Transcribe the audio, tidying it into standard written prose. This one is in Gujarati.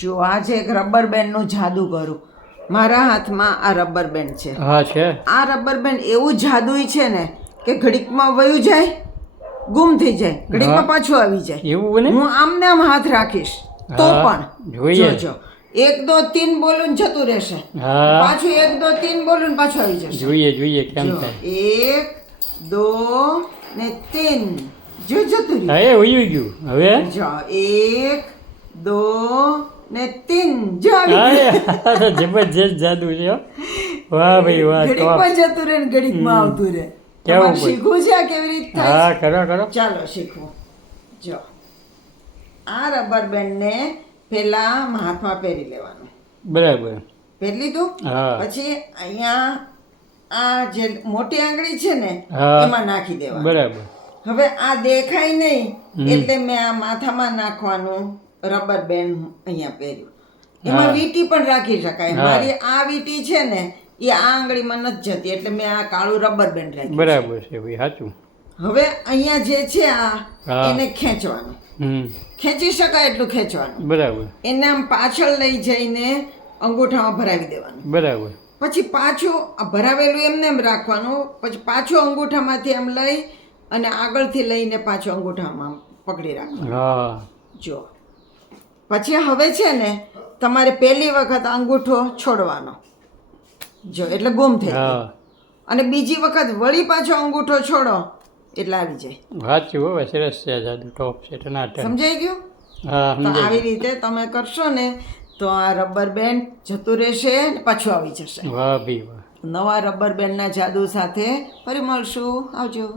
જો આજે એક રબર બેન્ડનું જાદુ કરું. મારા હાથમાં આ રબર બેન્ડ છે. હા છે. આ રબર બેન્ડ એવું જાદુઈ છે ને કે ઘડીકમાં વયું જાય, ગુમ થઈ જાય, ઘડીકમાં પાછું આવી જાય. એવું બને? હું આમને આમ હાથ રાખીશ તો પણ જોઈએ. જોજો 1 2 3 બોલું જતું રહેશે, પાછું 1 2 3 બોલું પાછું આવી જશે. જોઈએ કેમ થાય. 1 2 ને 3 જો જતું રહ્યું. હા વયું ગયું. હવે જો 1 2 ને 3 જો આવી ગયું. જબરજસ્ત જાદુ છે હો. વાહ ભાઈ વાહ. ઘડીકમાં જતું રહે ને ઘડીકમાં આવતું રહે. તમારે શીખવું છે આ કેવી રીતે થાય? હા કરો. ચાલો શીખવું. જો આ રબર બેન્ડને પેલા હાથમાં પહેરી લેવાનું. બરાબર. પહેરી લીધું. પછી અહીંયા આ જે મોટી આંગળી છે ને એમાં નાખી દેવાનું. બરાબર. હવે આ દેખાય નહીં એટલે મેં આ માથામાં નાખવાનું રબર બેન્ડ અહીંયા પહેર્યું. એમાં વીંટી પણ રાખી શકાય. મારી આ વીંટી છે ને એ આ આંગળીમાં નથી જતી એટલે મેં આ કાળું રબર બેન્ડ રાખ્યું. બરાબર છે ભાઈ, સાચું. હવે અહીંયા જે છે આ એને ખેંચવાનું. ખેંચી શકાય એટલું ખેંચવાનું. બરાબર. એને આમ પાછળ લઈ જઈને અંગૂઠામાં ભરાવી દેવાનું. બરાબર. પછી પાછું આ ભરાવેલું એમને એમ રાખવાનું. પછી પાછું અંગૂઠામાંથી આમ લઈ અને આગળથી લઈને પાછું અંગૂઠામાં પકડી રાખવાનું. જો પછી હવે છે ને તમારે પહેલી વખત અંગૂઠો છોડવાનો. જો એટલે ગુમ થઈ ગયો. અને બીજી વખત વળી પાછો અંગૂઠો છોડો એટલે આવી જાય. સાચું હવે સરસ છે. જાદુ ટોપ છે. સમજાઈ ગયું? તો આવી રીતે તમે કરશો ને તો આ રબર બેન્ડ જતું રહેશે ને પાછું આવી જશે. વાહ ભાઈ વાહ. નવા રબર બેન્ડના જાદુ સાથે ફરી મળશું. આવજો.